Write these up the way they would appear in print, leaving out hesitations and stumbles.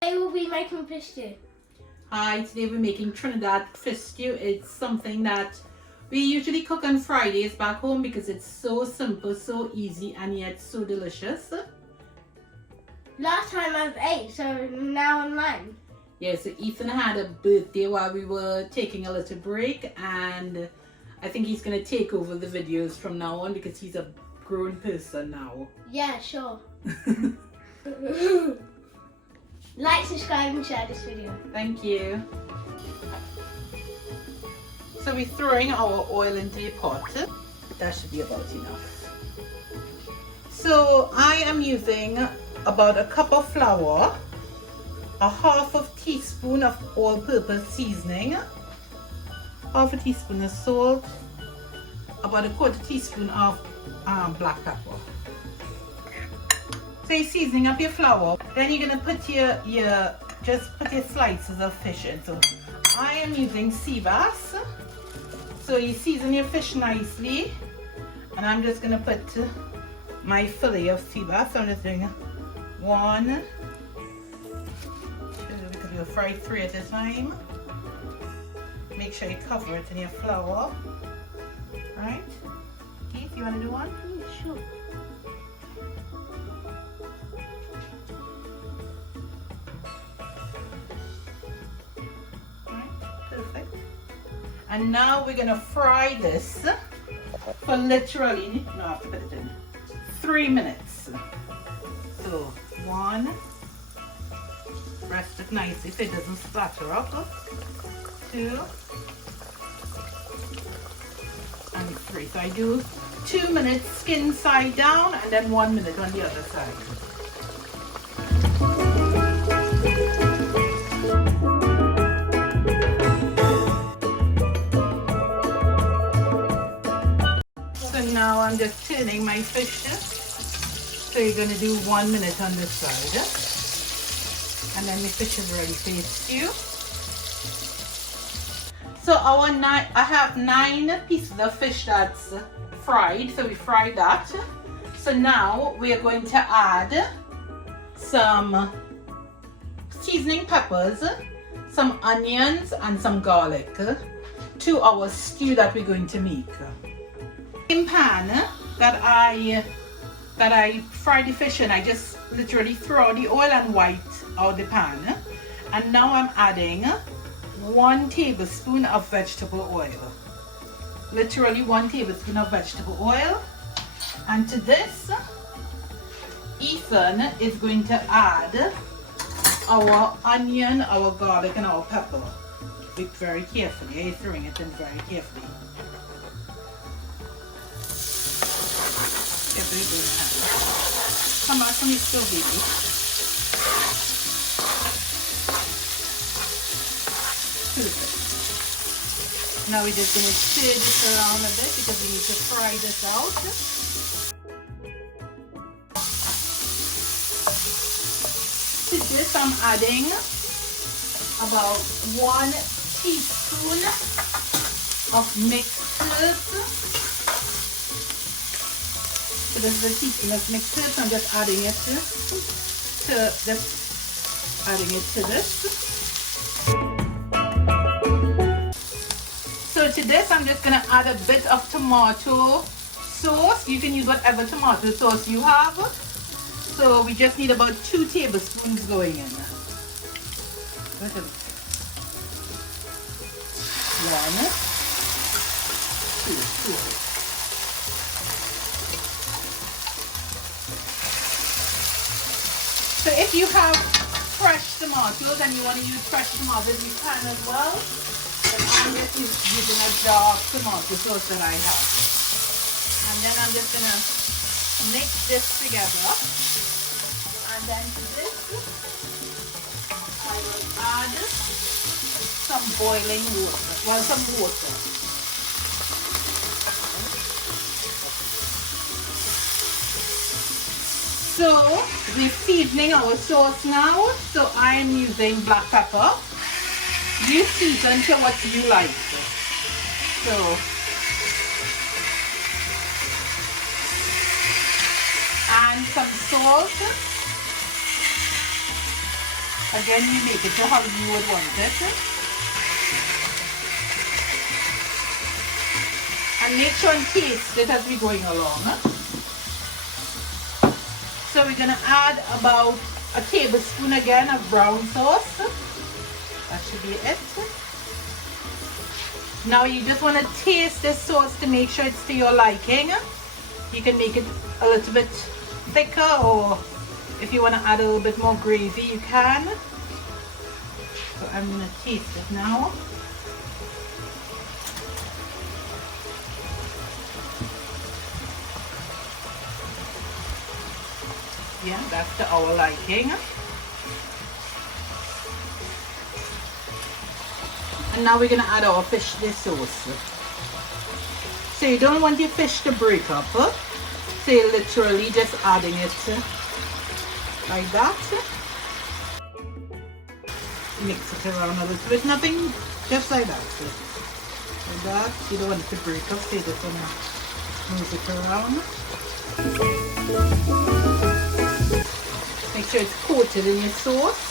Today we'll be making fish stew. Hi, today we're making Trinidad fish stew. It's something that we usually cook on Fridays back home because it's so simple, so easy, and yet so delicious. Last time I've ate, so now I'm mine. Yeah, so Ethan had a birthday while we were taking a little break, and I think he's going to take over the videos from now on because he's a grown person now. Yeah, sure. Like, subscribe and share this video. Thank you. So we're throwing our oil into the pot. That should be about enough. So I am using about a cup of flour, a half a teaspoon of all-purpose seasoning, half a teaspoon of salt, about a quarter teaspoon of black pepper. So you're seasoning up your flour, then you're gonna put your slices of fish in. So I am using sea bass. So you season your fish nicely, and I'm just gonna put my fillet of sea bass. So I'm just doing 1, 2, because we'll fry 3 at a time. Make sure you cover it in your flour. Right? Keith, you wanna do one? Yeah, sure. Perfect. And now we're gonna fry this for literally, no, I have to put it in, 3 minutes. So 1, rest it nicely so it doesn't splatter up. 2 and 3. So I do 2 minutes skin side down and then 1 minute on the other side. Now I'm just turning my fish. So you're going to do 1 minute on this side. And then the fish is ready for your stew. So I have 9 pieces of fish that's fried. So we fried that. So now we are going to add some seasoning peppers, some onions, and some garlic to our stew that we're going to make. In pan that I fry the fish in, I just literally throw the oil and white out the pan, and now I'm adding 1 tablespoon of vegetable oil, literally 1 tablespoon of vegetable oil. And to this, Ethan is going to add our onion, our garlic, and our pepper. Look very carefully. He's throwing it in very carefully. Come back from your stove, baby. Now we're just going to stir this around a bit because we need to fry this out. To this I'm adding about 1 teaspoon of mixed herbs. So this is a teaspoon of mixed herbs. I'm just adding it to this. So to this I'm just gonna add a bit of tomato sauce. You can use whatever tomato sauce you have. So we just need about 2 tablespoons going in. 1, 2. So if you have fresh tomatoes and you want to use fresh tomatoes, you can as well. But I'm just using a dark tomato sauce that I have. And then I'm just going to mix this together. And then to this, I will add some boiling water. Well, some water. So we're seasoning our sauce now. So I'm using black pepper. You season to what you like. So and some salt Again, you make it to how you would want it. And make sure and taste it as we're going along. So we're going to add about a tablespoon again of brown sauce. That should be it. Now you just want to taste this sauce to make sure it's to your liking. You can make it a little bit thicker, or if you want to add a little bit more gravy, you can. So I'm going to taste it now. Yeah, that's to our liking. And now we're going to add our fish to this sauce. So you don't want your fish to break up. So you're literally just adding it like that. Mix it around a little bit. Nothing, just like that. Like that. You don't want it to break up, so you just want to move it around. Make sure it's coated in your sauce.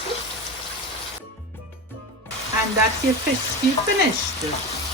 And that's your fish stew finished.